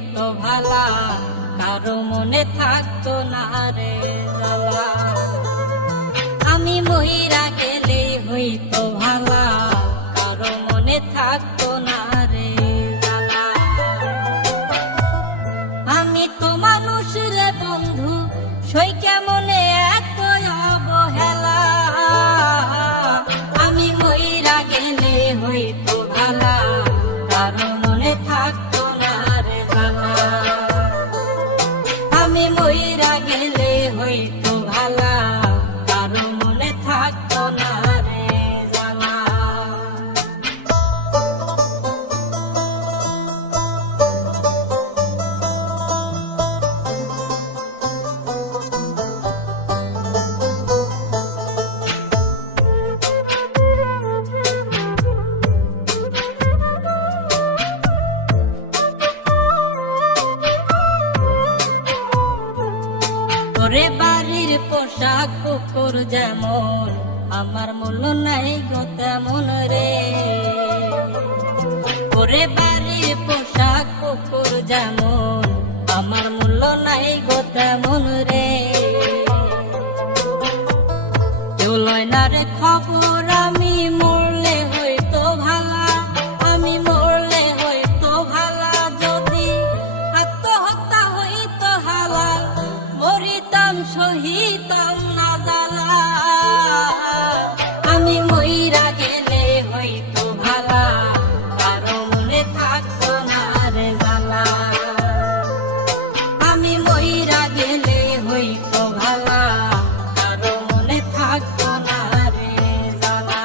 হইতো ভালা, কারো মনে থাকতো না রে জ্বালা। আমি মইরা গেলে হইতো ভালা, কারো মনে থাকতো না রে জ্বালা। আমি তো মানুষ রে বন্ধু, সই কেমনে এত অবহেলা। আমি মইরা গেলে হইতো ভালা, কারো মনে থাকতো না রে জ্বালা। আমি মইরা গেলে হইতো ভালা, কারো মনে থাকতো না রে জ্বালা। ওরে বাড়ির পোশাক কুকুর যেমন, আমার মূল্য নাই গো তেমন রে। ওরে বাড়ির পোশাক কুকুর যেমন, আমার মূল্য নাই গো তেমন রে। কেউ লয় না রে খবর, আমি মরলে হইতো ভালা। আমি মরলে হইতো ভালা, যদি আত্মহত্যা হইতো হালাল, মরিতাম সহিতাম না জ্বালা। আমি মইরা গেলে হইতো ভালা, কারো মনে থাকতো না রে জ্বালা। আমি মইরা গেলে হইতো ভালা, কারো মনে থাকতো না রে জ্বালা।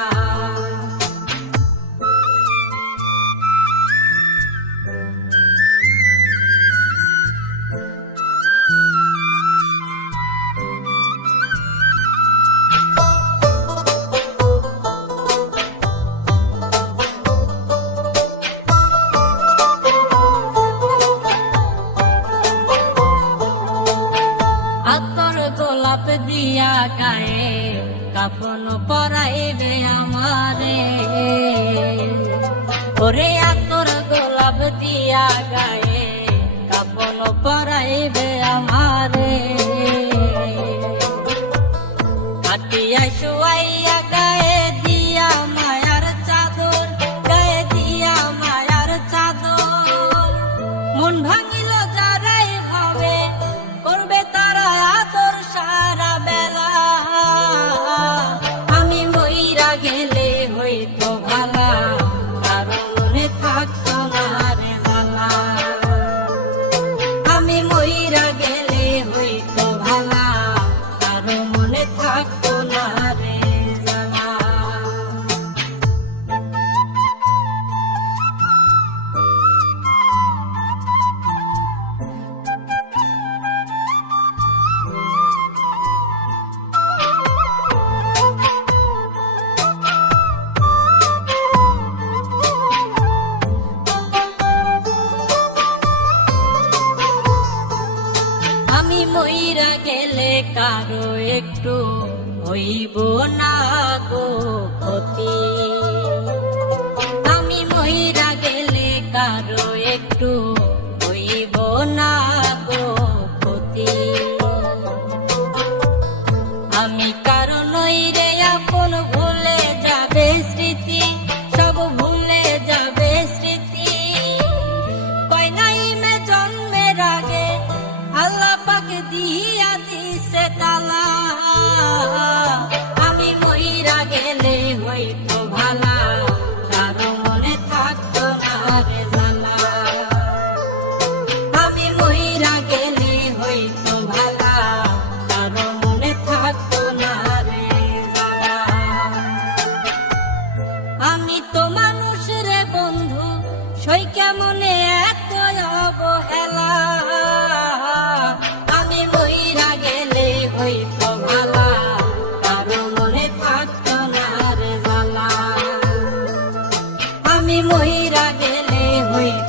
আতর গোলাপ দিয়া গায়ে, কাফন পরাইবে আমারে। ওরে আতর গোলাপ দিয়া গায়ে, কাফন পরাইবে আমারে। খাটিয়া শুয়াইয়া গায়ে দিয়া মায়ার চাদর, গায়ে দিয়া মায়ার চাদর। মন ভাঙিল যারাই ভাবে, করবে তারা আদর সারা বেলা। আমি মইরা গেলে হইতো ভালা, কারো মনে থাকতো না রে জ্বালা। আমি মইরা গেলে হইতো ভালা, কারো মনে থাকতো না রে জ্বালা। আমি মইরা গেলে কারো একটু হইব না গো ক্ষতি। আমি মইরা গেলে কারো একটু হইব না গো ক্ষতি। আমি কারো নই রে আপন, ভুলে যাবে স্মৃতি, সব ভুলে যাবে স্মৃতি। কয় নাই মে জন্মের আগে, আল্লাহ পাক দিয়া দিছে তালা। আমি মইরা গেলে হইতো ভালা, কারো মনে থাকতো না রে জ্বালা। আমি মইরা গেলে হইতো ভালা, কারো মনে থাকতো না রে জ্বালা। আমি তো মানুষ রে বন্ধু, সই কেমনে এত অবহেলা। আমি মইরা গেলে হইতো ভালা, কারো মনে থাকতো না রে জ্বালা। আমি মইরা গেলে হইতো